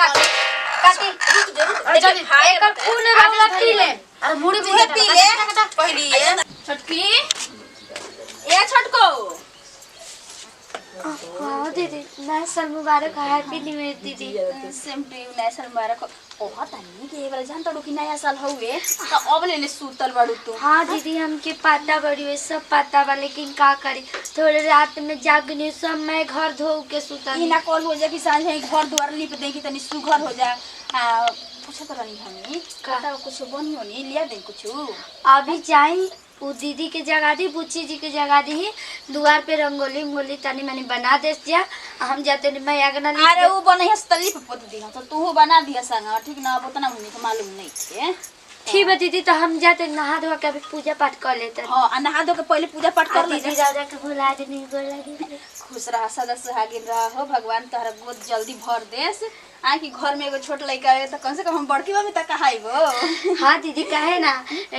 काटी जल्दी एकर खून रौला पी ले अरे मुड़ी भी पी ले पहली छोटकी ए छोटको हाँ दीदी नया साल मुबारक हैप्पी न्यू ईयर दीदी सेम टू यू नया साल मुबारक ओह तनी के एबार जान तड़ो कि नया साल हउए त अब ले सुतल बड़ू तू हाँ दीदी हमके पता बड़ी हुई सब पता बा लेकिन का करी थोड़े रात में जागनी सब मैं घर धो के सुता ई ना कॉल हो जा कि सांझ में घर द्वार लिप दे कि तनी सुघर हो जा पूछत रहनी हमी का कुछ बनियो नहीं लिया दे कुछ अभी जाई वो दीदी के जगह दी बुच्ची जी के जगह दी द्वार पे रंगोली मंगोली तनी मनी बना दे जा हम जाते नहीं मैं अगना अरे वो बनैया तली पे पोत दी तो तू बना दिया संग ठीक ना अब उतना मुझे तो मालूम नहीं है ठीक है दीदी तो हम जाते नहा धो के अभी पूजा पाठ कर लेते हां नहा धो के पहले पूजा पाठ कर ले दीदी राजा के बुला दे नहीं बोला दीदी खुश रह सदा सुहागिन रह हो भगवान तोहरा गोद जल्दी भर देस आ कि घर में एगो छोट लड़का है तो कम से कम हम बड़की में तक कहाइबो हाँ दीदी कहे ना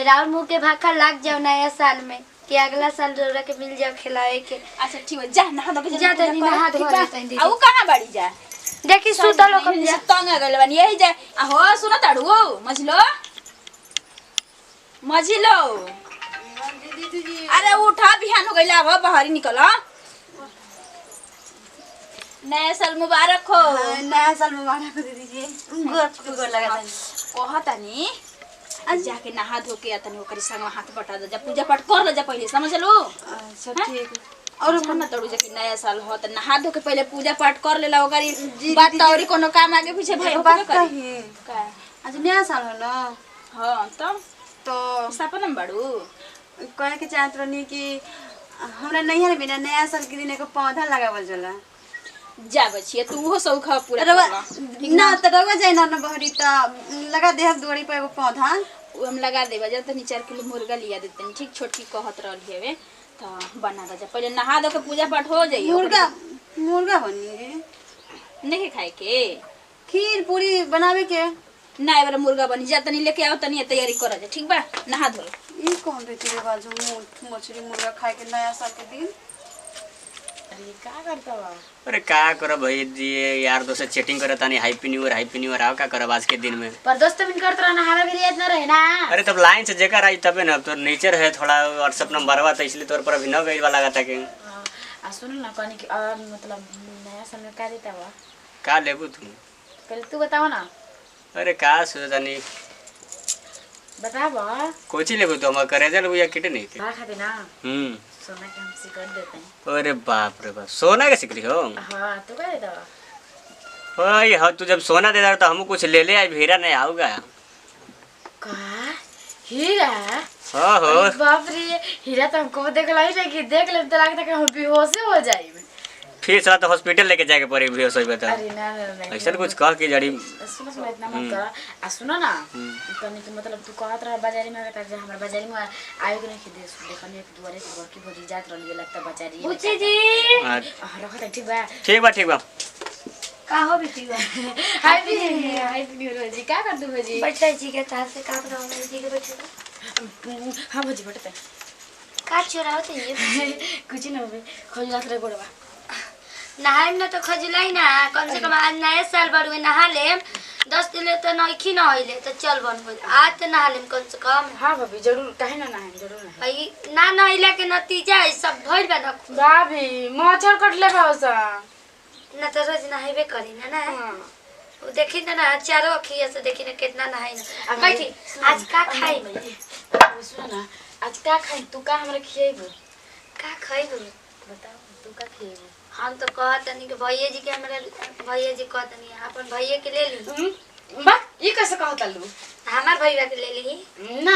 राउर मुंह के भाखा लाग जाओ नया साल में कि अगला साल रोरा के मिल जाओ खिलाए के अच्छा ठीक है जा नहा धो के जा तनी नहा धो लेते दीदी आ वो कहां बाड़ी जा देखी सुतल लोग जा तंग आ गइल बनी यही जा आ हो सुन ताड़ू मझिलो दीदी अरे उठा बिहान हो गइल अब बाहर निकल नया साल मुबारक हो नया साल मुबारक हो दीदी जी गोर लगा ओह तनी आज जाके नहा धो के तनी ओकरी संग हाथ बटा दे जा पूजा पाठ कर ले जा पहले समझ लो अच्छा ठीक और खाना तोड़ू जा कि नया साल हो त नहा धो के पहले पूजा पाठ कर लेला ओकरी बात तौरी कोनो काम आगे पीछे भई बात कही का आज नया साल हो ना हां तब तो सपनम बाड़ू कहे के चाहत रहनी कि हमरा नैहर बिना नया साल के दिन एगो पौधा लगावल जाला जा बचिए तू हो सौख पूरा रवा कर ना त रवा जाई ना बहरी त लगा दे दुआरी पे एगो पौधा उ हम लगा देबा जा तनी 4 किलो मुर्गा लिया देतनी ठीक छोटकी कहत रहली हेवे त बना दे जा पहले नहा दो के पूजा पाठ हो जाई मुर्गा बनी नहीं खाए के खीर पूरी बनावे के ना एबार मुर्गा बनी जा तनी लेके आओ तनी तैयारी कर जा ठीक बा नहा धो ई कौन रीति रिवाज मछली मुर्गा खाए के नया साल के दिन अरे का करता बा अरे का करब भाई जी यार दोस्त चैटिंग करत आनी हैप्पी न्यू ईयर आओ का करब आज के दिन में पर दोस्त बिन करत रहना हमारा भी याद न रहे ना अरे तब लाइन से जेकर आई तबे ना तो नेचर है थोड़ा व्हाट्सएप नंबर था इसलिए तोर पर अभी न गइल वाला लगा के आ सुन ना कनी कि मतलब नया साल में का देता बा का लेबू तू पहले तू बताओ ना अरे का सोचतानी बता बा कोची लेबू तू हम करे जा लेबू या किटे नहीं बा खाते ना सोना के हम सिकर देते हैं अरे बाप रे बाप सोना के सिकरी हो हां तू का देता बा ओए हाँ तू जब सोना दे तो हम कुछ ले ले आज हीरा नहीं आऊगा का हीरा हाँ हो बाप रे हीरा तो हमको देखला ही नहीं कि देख ले तो लगता कि हम बेहोश हो जाए फिर साला तो हॉस्पिटल लेके जाके पड़े बेहोश हो बता अरे ना ऐसा कुछ कह के जड़ी सुनो इतना मत कर आ सुनो ना तनी तो मतलब तू कहत रह बाजारी में तक जे हमर बाजारी में आयो के नहीं दे देखने एक दुआरे से बड़की भौजी जात रहली लगता बाजारी बुच्ची जी रखत ठीक बा ठीक बा का हो बेटी बा हैप्पी न्यू ईयर जी का कर दू भौजी बैठे जी के तार से काम रहो जी के बैठे हां भौजी बैठते का चोरावते ये कुछ ना होवे खोजलात रे गोड़वा नहाए ना तो खजलाई ना कम से कम आज नया साल बड़ुए नहा ले 10 दिन तो नइखी न होइले तो चल बन हो आज तो नहा लेम कम से कम हां भाभी जरूर काहे ना नहाए जरूर ना भाई ना नइला के नतीजा है सब भइल बा ना भाभी मच्छर कटले बासा ना तो रोज नहाइबे करी ना वो देखी ना चारों अखिया से देखी ना कितना नहाई ना बैठी आज का खाई सुन ना आज का खाई तू का हमरा खिएबो का खाइबो बताओ तू का खिएबो हम तो कहत नहीं कि भैया जी के हमरा भैया जी कहत नहीं अपन भैया के ले ली बा ये कैसे कहता लू हमार भैया के ले ली ना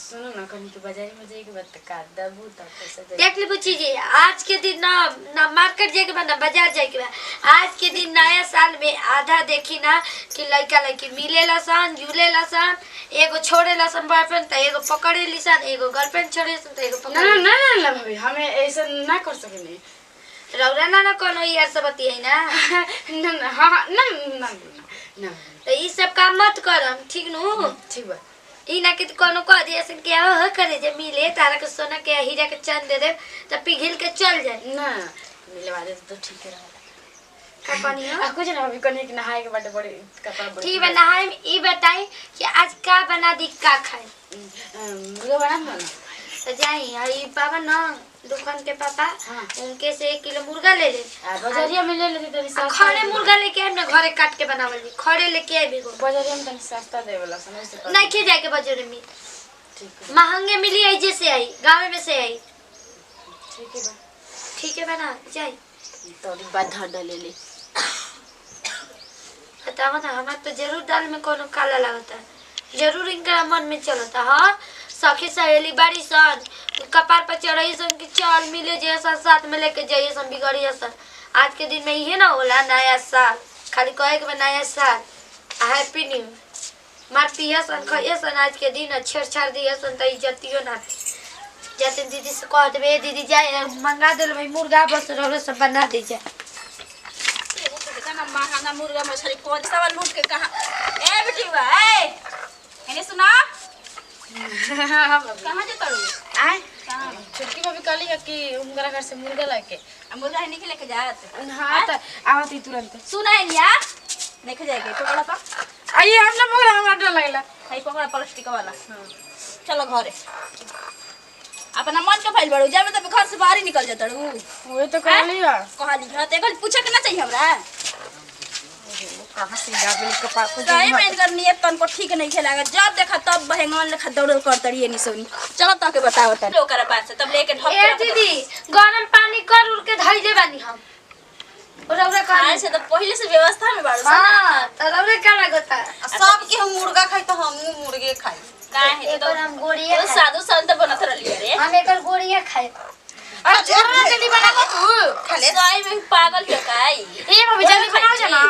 सुनो ना कहीं के बाजार में जाए के बाद का दबू तब कैसे दे देख ली बुच्ची जी आज के दिन ना मार्केट जाए के बाद ना बाजार जाए के बाद आज के दिन नया साल में आधा देखी ना कि लड़का लड़की मिले लसन झूले लसन एगो छोड़े लसन बॉयफ्रेंड तो एगो पकड़े लिसन एगो गर्लफ्रेंड छोड़े लसन तो एगो ना पकड़े ना ना ना भाभी हमें ऐसा ना कर सकेंगे रौरा ना कोनो यार सब बती है ना ना ना हां ना ना ना तो ई सब काम मत करम ठीक नु ठीक बा ई ना कि कोनो कह दे ऐसे क्या हो करे जे मिले तारा के सोना के हीरा के चंद दे दे तो पिघल के चल जाए ना मिलवा दे तो ठीक है का कहनी हो? कुछ ना अभी कने कि नहाए के बाटे बड़े कपड़ा बड़े ठीक है नहाए में ई बताई कि आज का बना दी का खाए मुर्गा बना ना तो जाई हई पापा ना दुकान के पापा हाँ। उनके से 1 किलो मुर्गा ले ले बाजारिया में ले लेते तनी आ सस्ता खड़े मुर्गा लेके आए ना घरे काट के बनावल जी खड़े लेके आए बेगो बाजारिया में तनी सस्ता देवेला समझ से नहीं खे जाए के बाजार में ठीक है महंगे मिली आई जैसे आई गाँव में से आई ठीक है बा ठीक है बना जाई तोरी बाधा डाले ले बताओ ना हमारे तो जरूर दाल में कोनो काला लगता है जरूर इनका मन में चलता हाँ सखी सहेली बाड़ी सन कपार पर चढ़ाई सन कि चल मिले जैसा साथ में लेके जाइए सन बिगड़ी सन आज के दिन में ये ना होला नया साल खाली कहे के नया साल हैप्पी न्यू मार पिया सन खाइए सन आज के दिन छेड़छाड़ दिया सन तो इज्जतियो ना जाते दीदी से कह देवे दीदी जाए मंगा दे भाई मुर्गा बस रहो सब बना दीजिए ना महंगा मुर्गा मछली कौन सा लूट के कहा ए बेटी बा ए इन्हें सुना कहां जे तड़ू आए छुटकी में भी कली है कि उनका घर से मुर्गा लेके मुर्गा है नहीं लेके जात हां त आवत ही तुरंत सुना है निया लेके जाएगा पकड़ा तो आइए हम ना पकड़ा हमरा डर लगला है पकड़ा प्लास्टिक वाला चलो घरे अपना मन के फाइल बड़ू जाबे तो घर से बाहर ही निकल जाता रू वो तो कहली है कहली हां ते कल पूछे के ना चाहिए हमरा कहां से जाबे कपा को काहे में इनकर नियत तन को ठीक नहीं खेलागा जब देखा तब बहेंगन लेखा दौड़ कर तड़िए नि सोनी चलो ताके बताओ तन ओकरा पास से तब लेके ढक ए दीदी गरम पानी कर उड़ के धइले बानी हम रौरा खाए से तो पहले से व्यवस्था में बाड़ू हां त रौरा का लागता सब के हम मुर्गा खाई तो हम मुर्गे खाई काहे है तो एकर हम गोड़िया तो साधु संत बनत रहली रे हम एकर गोड़िया खाए अरे छोरा जल्दी बना के तू खाले सही में पागल है काई ए भाभी जल्दी बनाओ जना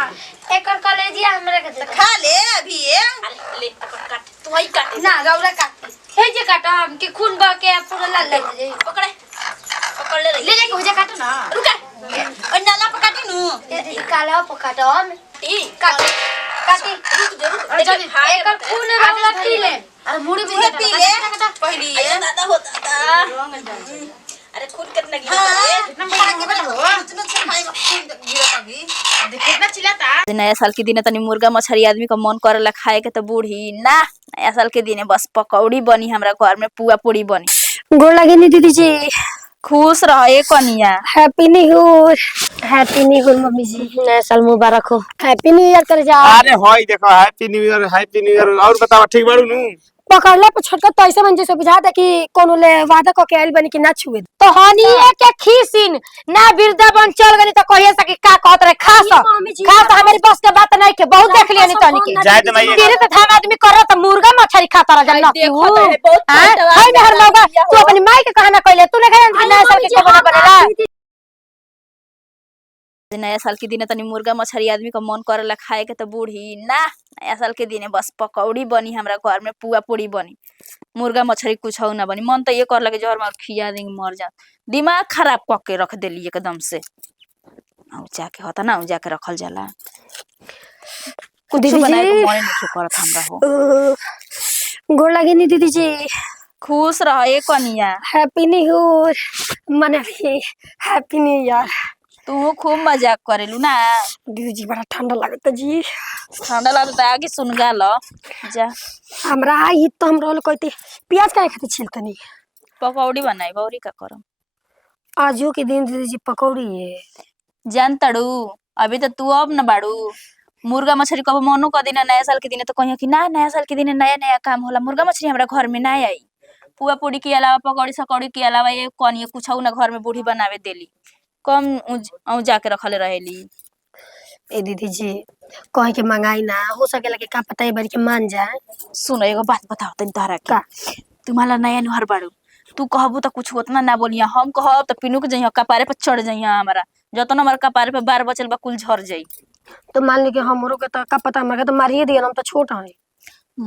एकर कलेजिया हमरा के दे खा ले अभी ये अरे ले काट तू ही काट ना रौरा काट हे जे काटम कि खून बह के पूरा लाल लग जाई पकड़े पकड़ ले ले लेके हो जा काटो ना रुका और नाला पकाटी नु ए दीदी काला पकाटम ई काटी काटी रुक जरूर अरे जल्दी एकर खून रौरा पी ले अरे मुड़ी भी पी ले पहली ये दादा होता था अरे खुद कितना गिरा कितना बड़ा के बड़ा हो इतना छमाई में गिरा अभी देख कितना चिल्लाता नया साल के दिन तनी मुर्गा मछली आदमी का मन करेला खाए के तो बूढ़ी ना नया साल के दिन बस पकौड़ी बनी हमरा घर में पुआ पूरी बनी गोड़ लगे नी दीदी जी खुश रहे कनिया हैप्पी न्यू ईयर मम्मी जी नया साल मुबारक हो हैप्पी न्यू ईयर कर जाओ अरे होई देखो हैप्पी न्यू ईयर और बतावा ठीक बाड़ू नु पकड़ले पर छोटका तो ऐसे मन जैसे बुझा दे कि कोनो ले वादा क के आइल बनी कि ना छुए तो हनिए के खीसिन ना वृंदावन चल गनी तो कहिए सके का कहत रहे खास हमारी बस के बात नहीं के बहुत देख लिया नहीं तनी के जाए तो मैं तेरे तो धाम आदमी करत मुर्गा मछली खाता रह जन्नत देखो तो है, बहुत हां हाय हर मौका तू अपनी माई के कहना कहले तू ने कहे नया साल के बना बनेला नया साल के दिन तनी मुर्गा मछली आदमी का मन करेला खाए के तो बूढ़ी ना नया साल के दिन बस पकौड़ी बनी हमरा घर में पुआ पूरी बनी मुर्गा मछली कुछ हो ना बनी मन तो ये कर लगे जहर मार खिया देंगे मर जा दिमाग खराब क के रख देली एकदम से जाके होता ना जाके रखल जाला दीदी बनाए जी के मन नहीं करत हमरा हो गोड़ लगे नी दीदी जी खुश रहे कनिया हैप्पी न्यू ईयर माने हैप्पी न्यू ईयर तू खूब मजाक करेलू ना दीदी जी बड़ा ठंडा लगता जी ठंडा लगता आगे सुन गा लो जा हमरा आई तो हम रोल कहते प्याज काहे खाते छिलतनी पकौड़ी बनाई बौरी का करम आजू के दिन दीदी जी पकौड़ी है जान तड़ू अभी तो तू अब न बाड़ू मुर्गा मछली कब मनो कर दिन नया साल के दिन तो कहियो कि ना नया साल के दिन नया नया काम होला मुर्गा मछली हमरा घर में ना आई पुआ पूरी के अलावा पकौड़ी सकौड़ी के अलावा ये कनिए कुछ ना घर में बूढ़ी बनावे देली कम जाके रखले रहेली ए दीदी जी कहे के मंगाई ना हो सकेला कि का पता है बारी के मान जाए सुनो एगो बात बताओ तनी तहरा के का तुम्हारा नया नुहर बाड़ू तू कहबू तो कुछ उतना ना बोलिया हम कहब तो पिनुक जइया कपारे पर चढ़ जइया हमारा जतन हमारा कपारे पे बार बचल बा कुल झर जाई तो मान ली कि हमरो के तो का पता हमरा के तो मारिए दिया हम तो छोट है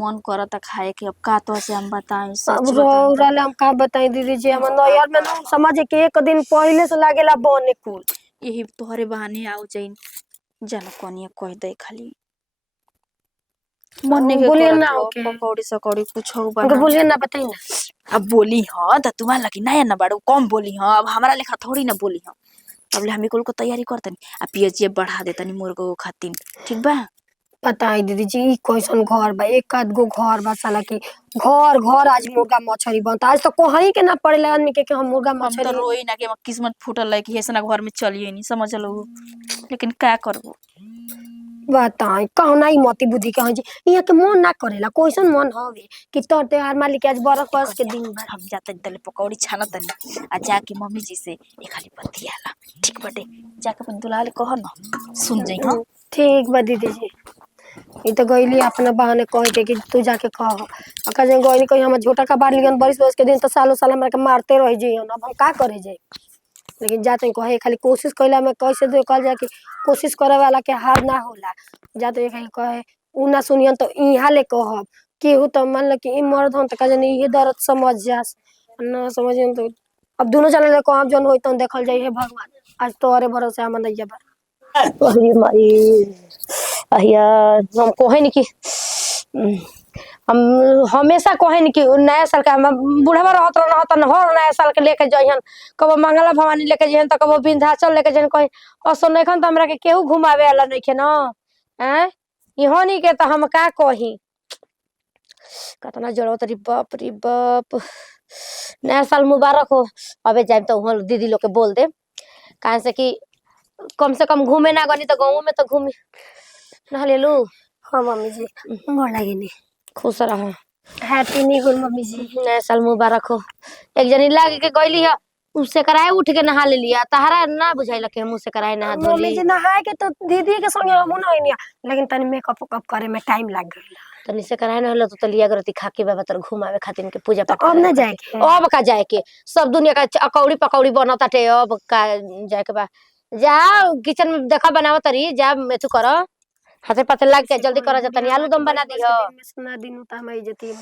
मन करता खाए के अब का तो से हम बताएं अब रोले हम का बताई दीदी जी हम नया में ना समझ के एक दिन पहले से लागेला बने कुल यही तोहरे बहाने आओ जाइन जान कोनिया कह दे खाली मन ने के बोलिए करत ना हो, ओके। पकौड़ी सकौड़ी कुछ हो हमके बना बोलिए ना बताई ना अब बोली हां त तुम्हारा लगी नया ना बाड़ू कम बोली हां अब हमरा लेखा थोड़ी ना बोली हां तबले हामी कुल को तैयारी करतनी आ पियजिए बढ़ा देतनी मुर्गा खातिर ठीक बा। पता है दीदी जी ई कैसन घर बा, एक आध गो घर बा साला की घर घर आज मुर्गा मछली बनता। आज तो कोहई के ना पड़ेला आदमी के हम मुर्गा हम तो मछली। रोई ना कि किस्मत फूटल है कि हेसना घर में चलिए नहीं समझ लो, लेकिन क्या करबो। बताई कहना ही मती बुद्धि के जी यहाँ के मन ना करेला कैसन मन हवे कि तोर त्योहार मालिक के आज बरस बरस के दिन बा। हम जाते तले पकौड़ी छाना तनी आ जाके मम्मी जी से एक खाली बतियाला ठीक बटे, जाके अपन दुलाले कह न सुन जाई। हां ठीक बा दीदी जी। ई तो गईली अपना बहाने कह के कि तू जाके कह अका जे गईली कहीं हम झोटा का बार लियन बरिस बरिस के दिन तो सालों साल हमरा के मारते रह जइयन। अब हम का करे जे, लेकिन जाते कहे खाली कोशिश कइला में कैसे दे कहल जाए कि कोशिश करे वाला के हार ना होला। जाते खाली कहे उ ना सुनियन तो इहा ले कहब केहू तो मान ल कि ई मर्द हन त का जाने ये दर्द समझ जास ना समझियन तो अब दोनों जने ले कहब जन होई त देखल जाई। हे भगवान आज तोरे भरोसे हम नइया बा। अरे माई अहिया हम कहे नि कि हम हमेशा कहे नि कि नया साल के हम बुढ़वा रहत रहत न हर नया साल के लेके जइहन, कबो मंगला भवानी लेके जइहन त कबो विंध्याचल लेके जइहन। कहे असो नइखन त हमरा के केहू घुमावे वाला नइखे न हैं इहोनी के त हम का कही कतना जरूरत रे बाप रे बाप। नया साल मुबारक हो। अबे जाइम त उहाँ दीदी लोग के बोल दे काहे से कि कम से कम घूमे ना गनी तो गाँव में तो घूमी ना ले लू। हाँ मम्मी जी गोड़ लगिनी खुश रहो। हैप्पी न्यू ईयर मम्मी जी। नया साल मुबारक हो। एक जनी लागे के गईली है उससे कराए उठ के नहा ले लिया तहरा ना बुझाइल के मुंह से कराए नहा धोली। मम्मी जी नहाए के तो दीदी के संगे हम नहाइनिया लेकिन तनी मेकअप अप करे में टाइम लाग गइल। तनी से कराए न होला तो लिया करती खा के बाबा तर घुमावे खातिर के पूजा पाठ। अब ना जाए के अब का जाए के सब दुनिया का अकौड़ी पकौड़ी बनता टे अब का जाए के बा। जा किचन में देखा बनावा तरी जा मेथू कर हाथे पाथे लाग के जल्दी कर जतनी आलू दम बना दी हो। सुना दिनु त हम इज्जती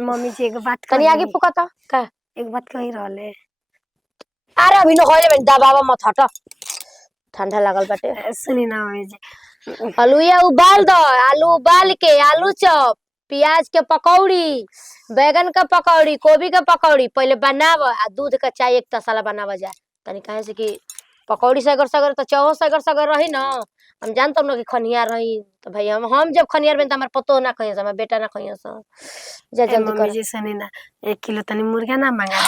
मम्मी जी एक बात तनी आगे फुकता का एक बात कही रहले। अरे अभी न होले बन दबावा मत हट ठंडा लागल बाटे। सुनी ना मम्मी जी आलूया उबाल दो, आलू उबाल के आलू चॉप प्याज के पकौड़ी बैगन का पकौड़ी गोभी का पकौड़ी पहले बनाव आ दूध का चाय एक तसला बनावा जा तनी काहे से कि पकौड़ी सगर सगर तो चाहो सगर सगर रही ना। हम जानत न कि खनियार रही तो भाई हम जब खनियार बन त हमर पतो ना कहियो हमर बेटा ना कहियो जा जल्दी कर। जी सुनी ना 1 किलो तनी मुर्गा ना मांगा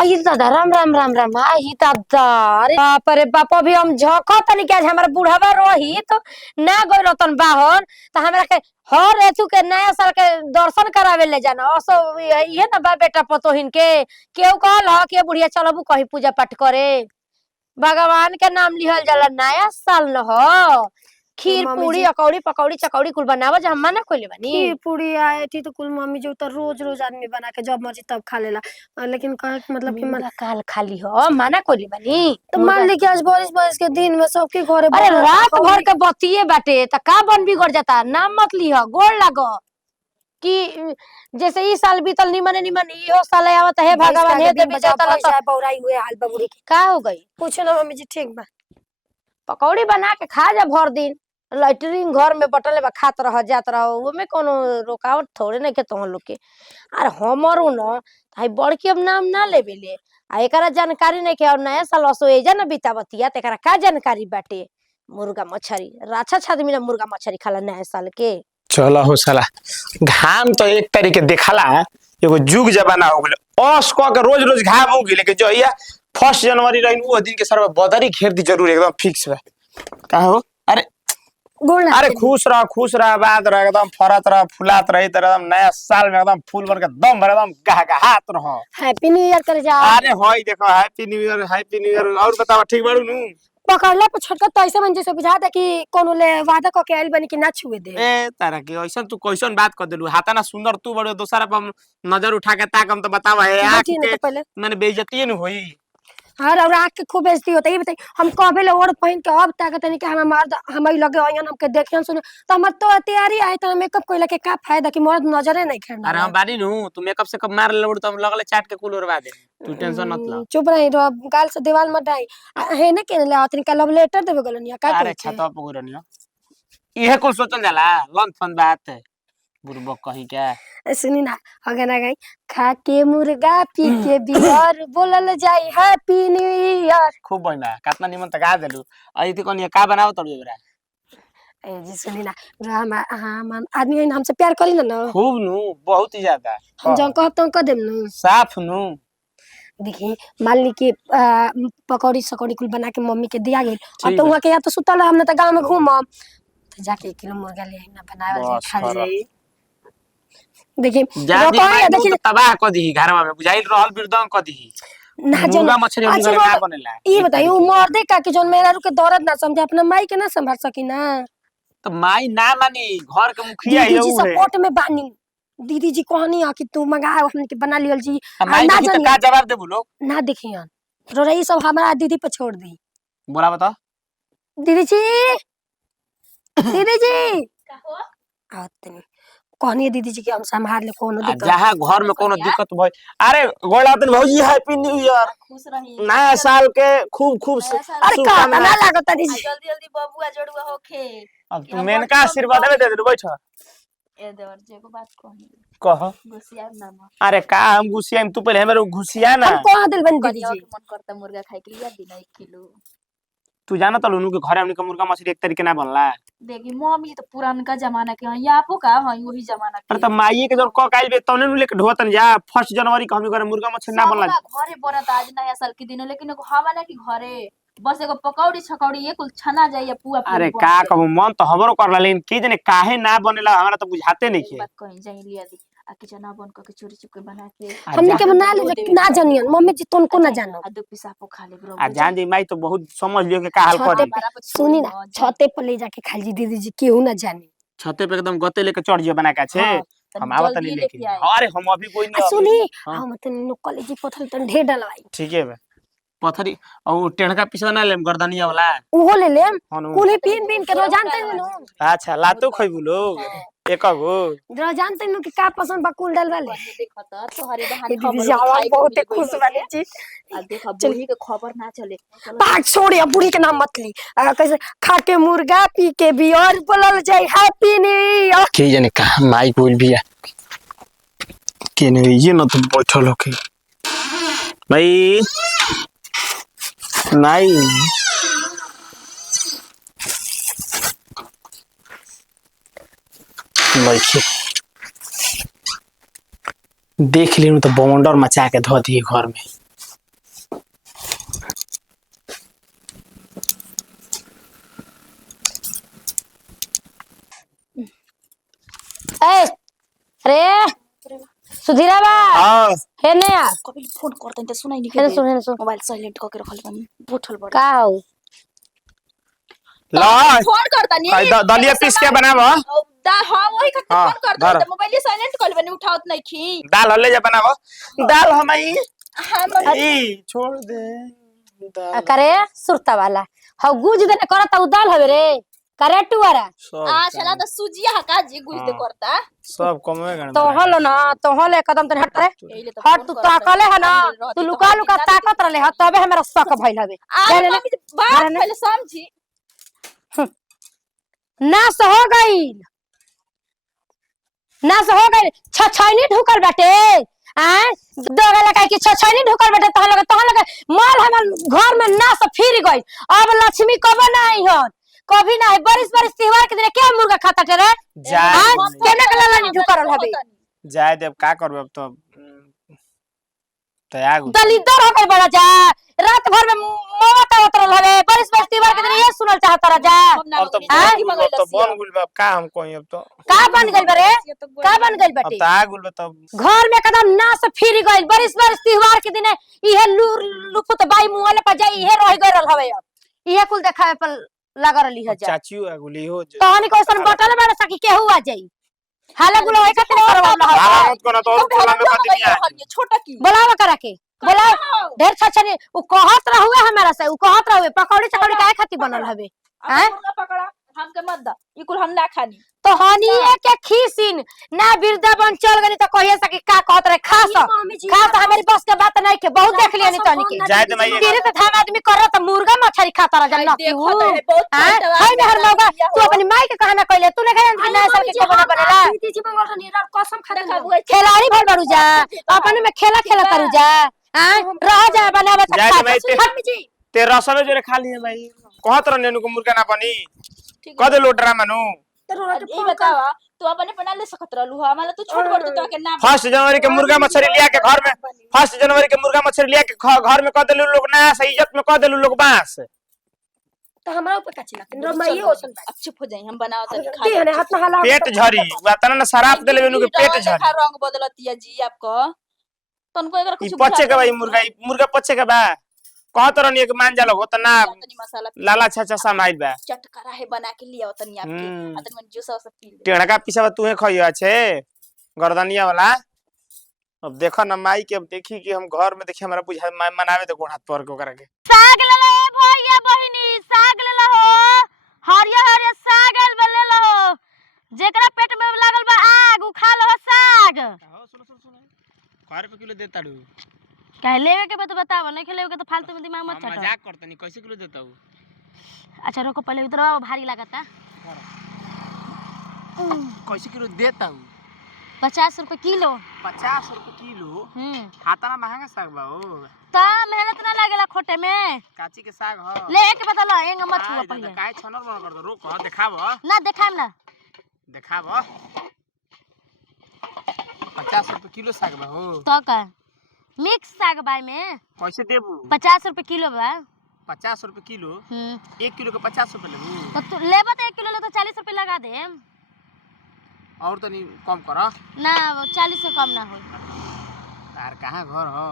आई दादा राम राम राम राम आई दादा। अरे बाप रे बाप अभी हम झोंको तनी के आज हमर बुढ़ावा रही तो ना गई रतन बाहर त हमरा के हर एथु के नया साल के दर्शन करावे ले जाना असो ये ना बा बेटा पतोहिन के केहू कहल ह के बुढ़िया चलबू कहीं पूजा पाठ करे भगवान के नाम लिहल जाला नया साल न हो। खीर पूरी अकौड़ी पकौड़ी चकौड़ी कुल बनावा जा हम मना कोइले बानी। खीर पूरी आए थी तो कुल मम्मी जो तो रोज रोज आदमी बना के जब मर्जी तब खा लेला लेकिन कहे मतलब कि मन काल खाली हो मना कोइले बानी तो मान ली कि आज बारिश बारिश के दिन में सबके घरे अरे रात भर के बतिए बाटे त का बन बिगड़ जाता नाम मत लिह गोड़ लागो कि जैसे ई साल बीतल निमन निमन इहो साल आवत है भगवान हे देवी देवता त पौराई हुए हाल बबुरी के का हो गई पूछो ना मम्मी जी ठीक बा। पकौड़ी बना के खा जा भर दिन लैट्रिन घर में बटले बा खात रह जात रह ओमे कोनो रुकावट थोड़े नहीं के तोह लोग के। अरे हमरो न भाई बड़की अब नाम ना लेबे ले आ एकरा जानकारी नहीं के और नया साल असो एजा ना बितावतिया त एकरा का जानकारी बाटे। मुर्गा मछरी राछा छादमी ना मुर्गा मछरी खाला नया साल के। चलो हो साला घाम तो एक तरीके देखला एगो जुग जमाना हो गेल अस क के रोज रोज घाम हो गेल के जइया 1 जनवरी रही वो दिन के सर बदरी घेर दी जरूर एकदम फिक्स बा का हो। अरे अरे खुश रह बात रह एकदम फरत रह फुलात रही तर एकदम नया साल में एकदम फूल भर के दम भर एकदम गहगहात रह। हैप्पी न्यू ईयर कर जा। अरे होई देखो हैप्पी न्यू ईयर और बतावा ठीक बाड़ू नु पकड़ला पर छोटका तो ऐसे मन जैसे बुझाता कि कोनो ले वादा क के आइल बनी कि ना छुए दे। ए तारा के ऐसा तू कैसन बात कर देलू हाथा ना सुंदर तू बड़े दोसरा पर नजर उठा के ताकम तो बतावा है आके मैंने बेइज्जती न होई। हर और आँख के खूब बेइज्जती होता है। बताई हम कबे ले ओढ़ पहन के अब ताकत नहीं कि हम मर्द हम लगे आयन हमके देखियन सुन तो हम तो तैयारी आए तो मेकअप कोइला के का फायदा कि मर्द नजरे नहीं खेलना। अरे हम बानी नु तू मेकअप से कब मार लेबड़ तो हम लगले चाट के कुल उड़वा दे तू टेंशन मत ला। चुप रही रो गाल से दीवार मत डाई है ना के ले आतनी का लव लेटर देबे गलनिया का। अरे छतो पगुरनिया इहे कुल सोचल जाला लन फन बात बुरबक कही के सुनी ना हो गाना गाई खा के मुर्गा पी के बियर बोलल जाई हैप्पी न्यू ईयर। खूब बढ़िया कितना निमन तक गा देलू आई थी कोनी का बनाओ तड़ू एकरा ए जी सुनी ना हम आदमी हमसे प्यार करी ना खूब नु बहुत ही ज्यादा हम जौन कहब तौन कह देम नु। साफ नु देखी मान ली कि पकौड़ी सकौड़ी कुल बना के मम्मी के दिया गेल अब ठीक तो है। वहाँ के या तो सुतल हमने तो गांव में घूमब तो जाके 1 किलो मुर्गा ले आई ना बनावल जाए बस खा करो। जाए। देखी जा दी रोपा है, माई देखी मुंह तबाह क दी घरवा में बुझाइल रहल बिरदम क दी ना जौन मुर्गा मछली हम अच्छा घर में ना रोपा- बनेला ये बताइए वो मर्दे का कि जौन मेरा रुके दौरत ना समझे अपना माई के ना संभाल सकी ना। तो माई ना मानी घर के मुखिया दीदी ये जी उ है सपोर्ट में बानी दीदी जी कहनी है कि तू मंगाओ हमने के बना लियल जी अब माई ना देखी तो जानिए का जवाब देबू लोग ना देखिए रोरई सब हमारा दीदी पे छोड़ दी। बोला बता दीदी जी दीदी जी आते कहनी है दीदी जी कि हम संभाल ले कोनो दिक्कत जहाँ घर में कोनो दिक्कत भई अरे गोला दिन भौजी हैप्पी न्यू ईयर खुश रही नया साल के खूब खूब नया साल अरे का ना लागत दीदी जी। जल्दी जल्दी बबुआ जोड़ुआ होखे। अब तू मेनका आशीर्वाद दे दे बैठ ए देवर जी एगो बात कहनी कह गुसिया ना अरे का हम घुसिया तू पहले हमारे घुसिया ना हम कह दिल बन दीदी करिया जी के मन करता मुर्गा खाए के लिए दिन 1 किलो। तू जाना तो लोनु के घरे हमनी के मुर्गा मछली एक तरीके ना बनला देखी मम्मी तो पुरानका जमाना के हैं आपो का हैं वही जमाना के अरे त माई के जन क काइल बे तने नु लेके ढोतन जा 1 जनवरी के हमनी घरे मुर्गा मछली ना बनला सबका घरे बनत आज नया साल के दिन लेकिन एगो हवा ना कि घरे बस एगो पकौड़ी छकौड़ी ये कुल छना जाइए पूरा अरे का कहू मन तो हमरो करला लेकिन के जने काहे ना बनेला हमरा तो बुझाते नहीं के बात कहीं जाई लिया दी आ के जना बन के चोरी चुपके बना के हमने के बना ले ना जानियन मम्मी जी तुमको ना जानो आ दो पिसापो खा ले ब्रो आ जान दी माई तो बहुत समझ लियो के का हाल छते करी पे सुनी ना छते पर ले जाके खा जी दीदी जी केहू ना जाने। छते पे एकदम गते लेके चढ़ जियो बना के छे हम आवत नहीं लेके अरे हम अभी कोई नहीं सुनी हाँ। हम तनी कॉलेज पथल तन ढेर डलवाई ठीक है बे पथरी और टेढ़का पीछा ना लेम गर्दनिया वाला उहो ले लेम हनु कुली पीन पीन के रोज जानते नु अच्छा लातो खइबू लोग एकगो रोज जानते नु कि का पसंद बा कुल डलवा ले देखता तो हरे बहाने दीदी जी आवाज बहुत खुश वाली जी आ देखा बूढ़ी के खबर ना चले बात छोड़िए बुढ़ी के नाम मत ली कैसे खा के मुर्गा पी के बियर बोलल जाय हैप्पी न्यू ईयर। के जाने का माई बोल बिया के ने ये न तो बैठल होके भाई नहीं लइके देख लेनु तो बवंडर मचा के धो दिए घर में ए अरे सुधीरा बा हां हे ने यार कभी फोन करते त सुनाई नहीं हेलो सुन सुन मोबाइल साइलेंट करके रखल बनी बोठल बड़ का हो ला फोन करता नहीं आई दलिया पीस के बनाव हां वही खत्म हाँ, फोन करता धर। त मोबाइल साइलेंट कर बनी उठावत नहीं खी दाल हल्ले जा बनाव दाल हमाई हम ई छोड़ दे दाल करे सुरता वाला हौ गुज देने करता उदाल हवे रे करे टुआरा आ चला त सुजिया हका जी गुज दे करता सब कमे गण तो हल ना तो हल एकदम तन हट रे एले त हट तू ताकले है ना तू लुका लुका ताकत रहले ह तबे हमरा शक भइल हवे अरे ले, मम्मी बात ले, ले। पहले समझी नास हो गइल नास हो गइल छछैनी ढुकल बाटे आ दोगला काहे कि छछैनी ढुकल बाटे तहन लगे माल हमर घर में नास फिर गइल अब लक्ष्मी कब ना आई हन कभी ना है बरिस बरिस त्योहार के दिन क्या मुर्गा खाता टे रे जाए केना के लानी ढुकल हवे जाए देव का करबे अब तो तैयार हो दलिदर होकर बड़ा जा रात भर में मोमत उतरल हवे बरिस बरिस त्योहार के दिन ये सुनल चाहत रह जा अब तो बन गुल अब का हम कोई अब तो का बन गइल बरे का बन गइल अब बाटे तो आ गुल तब घर में एकदम नास फिर गइल बरिस बरिस त्योहार के दिन इहे लुपुत बाई मुहले पर जाई इहे रह गइल हवे अब इहे कुल देखावे पर लगा रही है जा चाचियो आ गुली हो जो तहनी क्वेश्चन बटल में सकी केहू आ जाई हाले गुलो है खातिर करवाला हां मत को ना तो खोला में पति नहीं आ छोटा की बुलावा करा के बुलाओ ढेर छछनी उ कहत रहुए हमरा से उ कहत रहुए पकौड़ी चकौड़ी काहे खातिर बनल हवे हैं मुर्गा पकड़ा हमके मत दा ई कुल हम ना खानी तो हनिए के खीसिन ना वृंदावन चल गनी तो कहिए सकी का कहत रहे खास हमारी बस के बात नहीं के बहुत देख लिया नहीं तनी के जाए दे माई तेरे तो धान आदमी करत मुर्गा मछली खाता रह जन्नत की हूं हाय मेहर मौगा तू अपनी माई के कहना कहले तू नहीं कहले ना सब के बना बनेला दीदी मंगल रहनी रा कसम खा खिलाड़ी भर बारू जा अपन में खेला करू जा हां रह जा बनावे जाए दे माई हट जी ते रसवे जोरे खा लिए भाई कहत रहने नु को मुर्गा ना बनी कदे लोटरा मानु ई बतावा तू अपने बना ले सकत रहलू हमारा तू छोट बड़ तो के ना 1 जनवरी के मुर्गा मछली लिया के घर में 1 जनवरी के मुर्गा मछली लिया के घर में क देलु लोग ना सही इज्जत में क देलु लोग बांस तो हमरा ऊपर का चिल्ला रमई ओसन अब चुप हो जाई हम बनाओ तनी खा दे ने हाथ में हला पेट झरी वातना ना शराब देले वेनु के पेट झरी रंग बदलतिया जी आपको तनको एकरा ई कुछ पच्चे के भाई मुर्गा पच्चे के बा कहत रहनी एक मान जाला हो त ना तनी मसाला लाला छाछा समाइल बा चटकरा है बना के लिया तनी आपके अतन में जूस सब पी ले टेढ़का पीछा तू खइया छे गर्दनिया वाला अब देखो ना माई के अब देखी कि हम घर में देखी हमरा बुझा मनावे तो गोड़ हाथ पर के ओकरा के साग ले ले भैया बहिनी साग ले लो हरिया हरिया साग ले लो जेकरा पेट में लागल बा आग उ खा लो साग सुनो काय रुपए किलो देता डू कह लेवे के तो बताओ नहीं खेलेवे के तो फालतू में दिमाग मत चटो मजाक करतनी कैसे किलो देता हूं अच्छा रुको पहले इधर भारी लागता कैसे किलो देता हूं 50 रुपए किलो 50 रुपए किलो हाथा ना महंगा साग बा ओ तो मेहनत ना लागेला खोटे में काची के साग ह ले के बता लो एंग मत हुआ पहले काय छनर बन कर दो रुक देखाव ना देखाम ना देखाव 50 रुपए किलो साग बा हो तो का मिक्स साग बाई में कैसे देबू 50 रुपए किलो बा 50 रुपए किलो 1 किलो के 50 रुपए लेबू तो तू लेबा तो 1 किलो ले तो 40 रुपए लगा दे और तनी कम कर ना 40 से कम ना हो तार कहां घर हो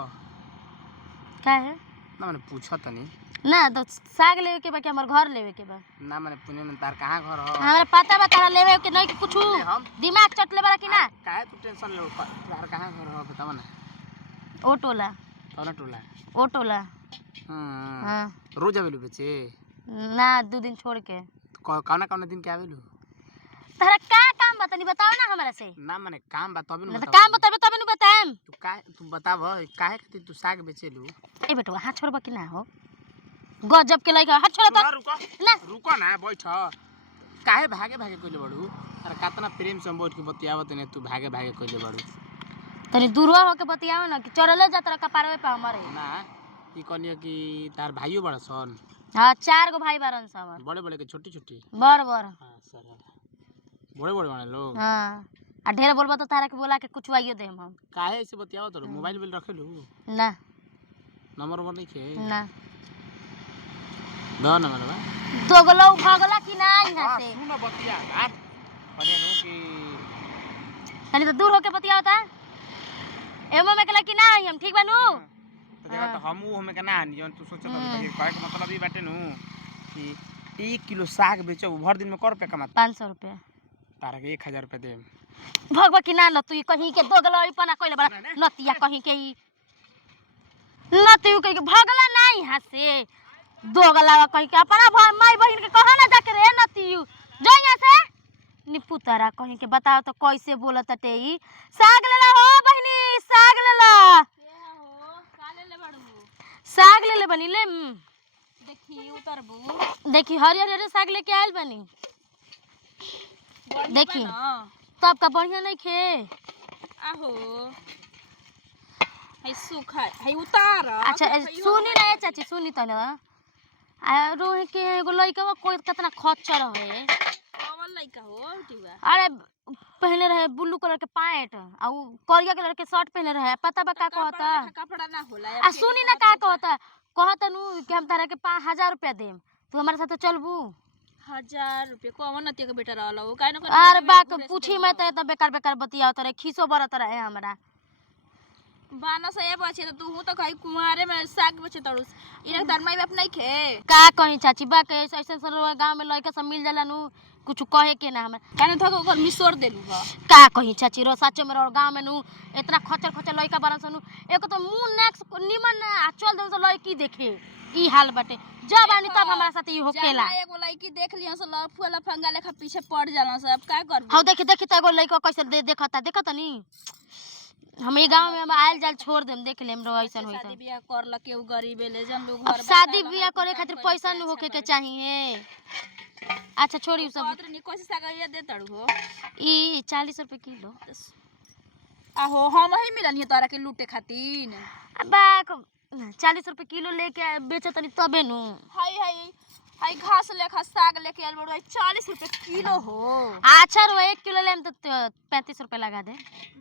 का है ना मैंने पूछा तनी ना तो साग लेवे के बा कि हमर घर लेवे के बा ना मैंने पुणे में तार कहां घर हो हमरा पता बा तारा लेवे के नहीं कि कुछ दिमाग चटले बड़ा कि ना काहे तू टेंशन ले तार कहां घर हो बताव ना ओटोला कौन टोला ओटोला हां रोज आवेलू बेचे ना 2 दिन छोड़ के कौन दिन के आवेलू तारा का काम बा तनी बताओ ना हमरा से ना माने काम बा तभी ना तो काम बताबे तबे न बताएम तू बताव काहे खातिर तू साग बेचेलू ए बेटवा हाथ छोड़बा कि ना हो गजब के लइका हाथ छोड़ त रुको ना बैठ काहे भागे भागे कइले बड़ू अरे कितना प्रेम से हम बैठ के बतियावत ने तू भागे भागे कइले बड़ू तनी दूरवा होके बतियाओ ना कि चरले जा तरह कपारवे पे हमरे ना ई कनिया कि तार भाइयो बड़ा सन हां 4 गो भाई बारन सब बड़े बड़े के छोटी छोटी बड़ बड़ हां सर बड़े बड़े बने लोग हां आ ढेर बोलबा तो तारा के बोला के कुछ वाइयो देम हम काहे ऐसे बतियाओ तो मोबाइल बिल रखेलू ना नंबर वन नहीं खे ना दो नंबर बा दोगलो भागला कि ना यहां से सुनो बतिया यार कनिया नु कि तनी तो दूर होके बतियाओ ता एमो में कला कि ना हम ठीक बानू तो देखा तो हमहू हमें के ना जन तू सोचत भाई कहे के मतलब ई बाटे नु कि 1 किलो साग बेचो भर दिन में कर रुपया कमा 500 रुपया तारा के 1000 रुपया दे भगवा कि ना न तू कहीं के दोगलो ई पना कइले बड़ा नतिया कहीं के ई नतियू कहीं के भगला ना यहां से दोगला कहीं के अपना माई बहन के कहा ना जाके रे नतियू जा यहां से निप्पू तारा कहीं के बताओ तो कैसे बोलत टे ई साग लेला हो बहनी साग लेला साग ले ले बनी ले देखी उतरबू देखी हरियर हरियर साग लेके आइल बनी देखी तो आपका बढ़िया नहीं खे आहो है सूखा है उतार अच्छा सुनी ना ये चाची सुनी तो ना आ रोह के एगो लइका कोई कितना खच्चर है कौन लइका हो टिवा अरे पहले रहे ब्लू कलर के पैंट आ उ करिया कलर के शर्ट पहने रहे पता बा का कहता कपड़ा ना होला आ सुनी ना का कहता नु कि हम तारा के 5000 रुपया देम तू हमारे साथ चलबू 1000 रुपया कौन नतिया के बेटा रहला हो काहे न अरे बाक पूछी मैं तो बेकार बेकार बतिया तरे खीसो बरत रहे हमरा बाना से ये बचे तो तू तो कहीं कुमारे में साग बचे तड़ुस इने तार माई बाप नहीं खे का कहीं चाची बा के ऐसे ऐसे गांव में लइका सब मिल जाला नु कुछ कहे के ना हमरा काने थको ओकर मिसोर देलु बा का कहीं चाची रो सच में रो गांव में नु इतना खचर खचर लइका बरन सनु एको तो मुंह नेक्स निमन आ चल दे तो लइकी देखे ई हाल बाटे जब आनी तब हमारा साथ ई होखेला। एगो लड़की देख लिया से लफुआ लफंगा लेखा पीछे पड़ जाला सब का करबो। हाउ देखी देखी तो एगो लड़का कैसे देखता नी हम ये गांव में हम आयल जाल छोड़ देम देख लेम रो ऐसन होई शादी बियाह करल केहू गरीबे ले जन लोग अब घर शादी बियाह करे खातिर पैसा न होखे के चाहिए। अच्छा छोड़ी सब पत्र नी कैसे सागरिया दे तड़ू हो ई 40 रुपए किलो। आहो हम ही मिलन है तोरा के लूटे खातिर। अब 40 रुपए किलो लेके बेचतनी तबे नु। हाय घास लेखा साग लेके आल बड़ो 40 रुपए किलो हो। अच्छा रो 1 किलो लेम तो 35 रुपए लगा दे।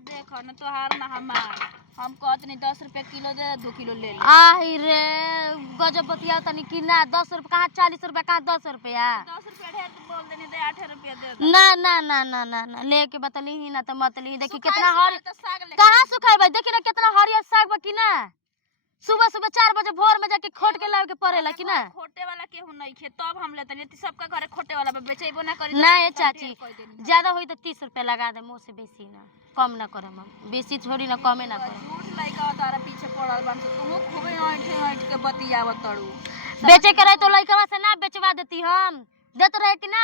देखो न तोहार ना हमार हम कहत नहीं 10 रुपए किलो दे 2 किलो ले ले। आही रे गजब बतिया तनी कि ना 10 रुपए कहाँ 40 रुपए कहाँ 10 रुपया। 10 रुपए ढेर तो बोल देने दे 8 रुपए दे दे। ना ना ना ना ना ना लेके बतली ही ना तो मत ली। देखी कितना हर तो साग ले कहाँ सुखाई भाई देखी ना कितना हरियर साग बा कि ना। सुबह सुबह 4 बजे भोर में जाके खोट के लावे के पड़ेला कि ना। खोटे वाला केहू नहीं खे तब हम लेते नहीं सबका घरे खोटे वाला बेचेबो ना करी। ना ये चाची ज्यादा होई तो 30 रुपए लगा दे मुँह से बेसी ना कम ना करे हम बेसी छोड़ी ना कमे ना करे। झूठ लइका तारा पीछे पड़ल बन तू खूबे ऐठ के बतियावत तड़ू। बेचे के रहे तो लइकवा से ना बेचवा देती हम देते रहे कि ना